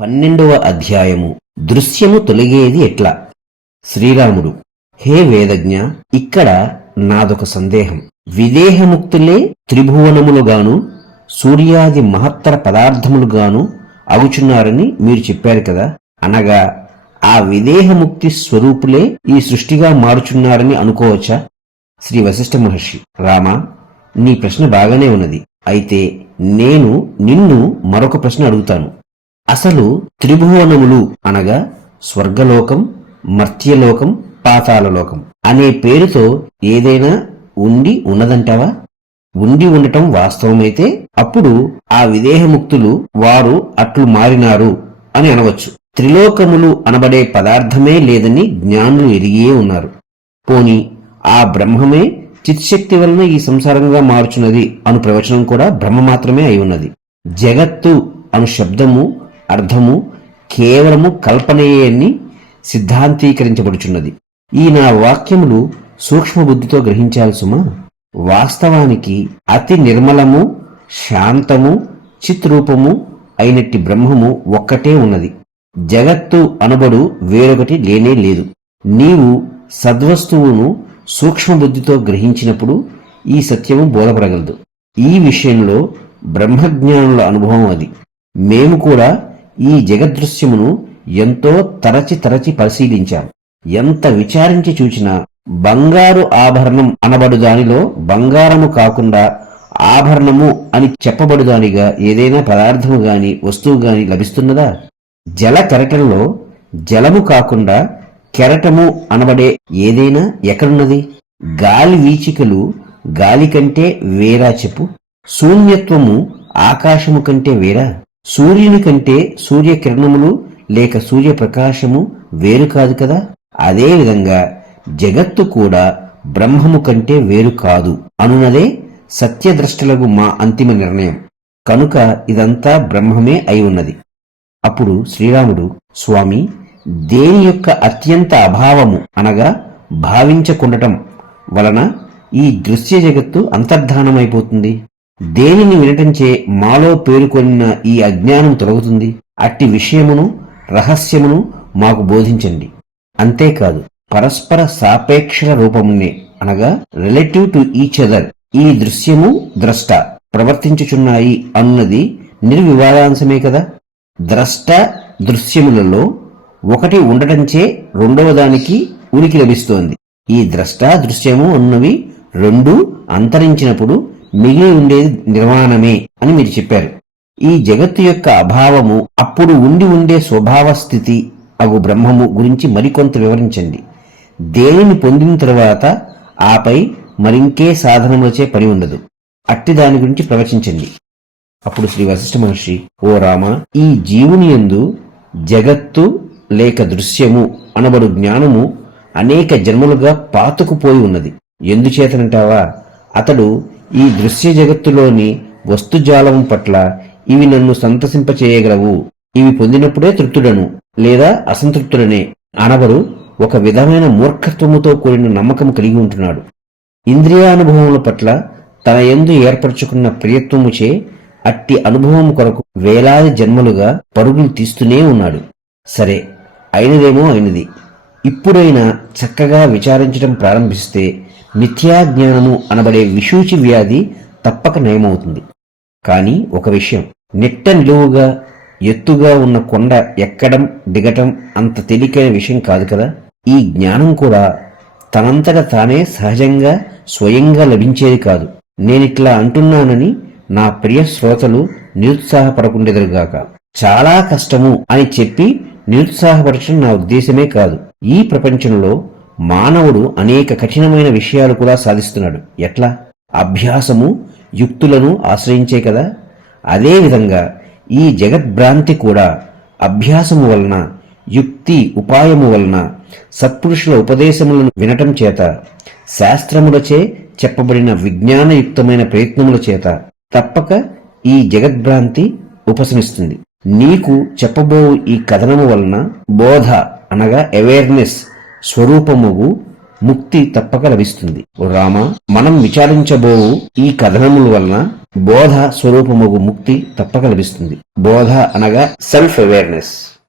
12వ అధ్యాయము దృశ్యము తొలగేది ఎట్లా? శ్రీరాముడు: హే వేదజ్ఞ, ఇక్కడ నాదొక సందేహం. విదేహముక్తులే త్రిభువనములుగాను సూర్యాది మహత్తర పదార్థములుగాను అగుచున్నారని మీరు చెప్పారు కదా. అనగా ఆ విదేహముక్తి స్వరూపులే ఈ సృష్టిగా మారుచున్నారని అనుకోవచ్చా? శ్రీ వశిష్ఠ మహర్షి: రామా, నీ ప్రశ్న బాగానే ఉన్నది. అయితే నేను నిన్ను మరొక ప్రశ్న అడుగుతాను. అసలు త్రిభువనములు అనగా స్వర్గలోకం, మర్త్యలోకం, పాతాళలోకం అనే పేరుతో ఏదైనా ఉండి ఉన్నదంటావా? ఉండి ఉండటం వాస్తవమైతే అప్పుడు ఆ విదేహముక్తులు వారు అట్లు మారినారు అని అనవచ్చు. త్రిలోకములు అనబడే పదార్థమే లేదని జ్ఞానులు ఎరిగియే ఉన్నారు. పోని ఆ బ్రహ్మమే చిత్శక్తి వలన ఈ సంసారంగా మార్చున్నది అను ప్రవచనం కూడా బ్రహ్మ మాత్రమే అయి ఉన్నది. జగత్తు అను శబ్దము అర్థము కేవలము కల్పనయే సిద్ధాంతీకరించబడుచున్నది. ఈ నా వాక్యములు సూక్ష్మబుద్ధితో గ్రహించాలి సుమా. వాస్తవానికి అతి నిర్మలము, శాంతము, చిత్రూపము అయినట్టి బ్రహ్మము ఒక్కటే ఉన్నది. జగత్తు అనబడు వేరొకటి లేనే లేదు. నీవు సద్వస్తువును సూక్ష్మబుద్ధితో గ్రహించినప్పుడు ఈ సత్యము బోధపడగలదు. ఈ విషయంలో బ్రహ్మజ్ఞానుల అనుభవం అది. మేము కూడా ఈ జగదృశ్యమును ఎంతో తరచి పరిశీలించాం. ఎంత విచారించి చూచినా బంగారు ఆభరణం అనబడు దానిలో బంగారము కాకుండా ఆభరణము అని చెప్పబడుదానిగా ఏదైనా పదార్థము గాని వస్తువు గాని లభిస్తున్నదా? జల కెరటంలో జలము కాకుండా కెరటము అనబడే ఏదైనా ఎక్కడున్నది? గాలి వీచికలు గాలి కంటే వేరా చెప్పు. శూన్యత్వము ఆకాశము కంటే వేరా? సూర్యుని కంటే సూర్యకిరణములు లేక సూర్యప్రకాశము వేరు కాదు కదా. అదేవిధంగా జగత్తు కూడా బ్రహ్మము కంటే వేరు కాదు అనున్నదే సత్యద్రష్టలకు మా అంతిమ నిర్ణయం. కనుక ఇదంతా బ్రహ్మమే అయి ఉన్నది. అప్పుడు శ్రీరాముడు: స్వామి, దేని యొక్క అత్యంత అభావము అనగా భావించకుండటం వలన ఈ దృశ్య జగత్తు అంతర్ధానమైపోతుంది? దేనిని వినటంచే మాలో పేరుకొన్న ఈ అజ్ఞానం తొలగుతుంది? అట్టి విషయమును రహస్యమును మాకు బోధించండి. అంతేకాదు, పరస్పర సాపేక్ష రూపమునే అనగా రిలేటివ్ టు ఈచ్ అదర్ ఈ దృశ్యము ద్రష్ట ప్రవర్తించుచున్నాయి అన్నది నిర్వివాదాంశమే కదా. ద్రష్ట దృశ్యములలో ఒకటి ఉండటంచే రెండవ దానికి ఉనికి లభిస్తోంది. ఈ ద్రష్ట దృశ్యము అన్నవి రెండూ అంతరించినప్పుడు మిగిలి ఉండేది నిర్వాణమే అని మీరు చెప్పారు. ఈ జగత్తు యొక్క అభావము అప్పుడు ఉండే స్వభావ స్థితి అగు బ్రహ్మము గురించి మరికొంత వివరించండి. దేనిని పొందిన తరువాత ఆపై మరింకే సాధనములచే పని ఉండదు. అట్టి దాని గురించి ప్రవచించండి. అప్పుడు శ్రీ వశిష్ఠ మహర్షి: ఓ రామ, ఈ జీవుని యందు జగత్తు లేక దృశ్యము అనబడు జ్ఞానము అనేక జన్మలుగా పాతుకుపోయి ఉన్నది. ఎందుచేతనంటావా? అతడు ఈ దృశ్య జగత్తులోని వస్తుజాలము పట్ల ఇవి నన్ను సంతసింపచేయగలవు, ఇవి పొందినప్పుడే తృప్తుడను లేదా అసంతృప్తుడనే అనబడు ఒక విధమైన మూర్ఖత్వముతో కూడిన నమ్మకం కలిగి ఉంటున్నాడు. ఇంద్రియానుభవముల పట్ల తన యందు ఏర్పరచుకున్న ప్రియత్వముచే అట్టి అనుభవము కొరకు వేలాది జన్మలుగా పరుగులు తీస్తూనే ఉన్నాడు. సరే, అయినదేమో అయినది. ఇప్పుడైనా చక్కగా విచారించడం ప్రారంభిస్తే మిథ్యాజ్ఞానము అనబడే విషూచి వ్యాధి తప్పక నయమవుతుంది. కాని ఒక విషయం, నిట్ట నిలువుగా ఎత్తుగా ఉన్న కొండ ఎక్కడం దిగటం అంత తేలికైన విషయం కాదు కదా. ఈ జ్ఞానం కూడా తనంతట తానే సహజంగా స్వయంగా లభించేది కాదు. నేనిట్లా అంటున్నానని నా ప్రియ శ్రోతలు నిరుత్సాహపడకుండెదరుగాక. చాలా కష్టము అని చెప్పి నిరుత్సాహపరచడం నా ఉద్దేశమే కాదు. ఈ ప్రపంచంలో మానవుడు అనేక కఠినమైన విషయాలు కూడా సాధిస్తున్నాడు. ఎట్లా? అభ్యాసము, యుక్తులను ఆశ్రయించే కదా. అదేవిధంగా ఈ జగద్భ్రాంతి కూడా అభ్యాసము వలన, యుక్తి ఉపాయము వలన, సత్పురుషుల ఉపదేశములను వినటం చేత, శాస్త్రములచే చెప్పబడిన విజ్ఞానయుక్తమైన ప్రయత్నముల చేత తప్పక ఈ జగద్భ్రాంతి ఉపశమిస్తుంది. నీకు చెప్పబో ఈ కథనము వలన బోధ అనగా అవేర్నెస్ స్వరూపముగు ముక్తి తప్పక లభిస్తుంది. ఓ రామ, మనం విచారించబోవు ఈ కథనముల వలన బోధ స్వరూపముగు ముక్తి తప్పక లభిస్తుంది. బోధ అనగా సెల్ఫ్ అవేర్నెస్.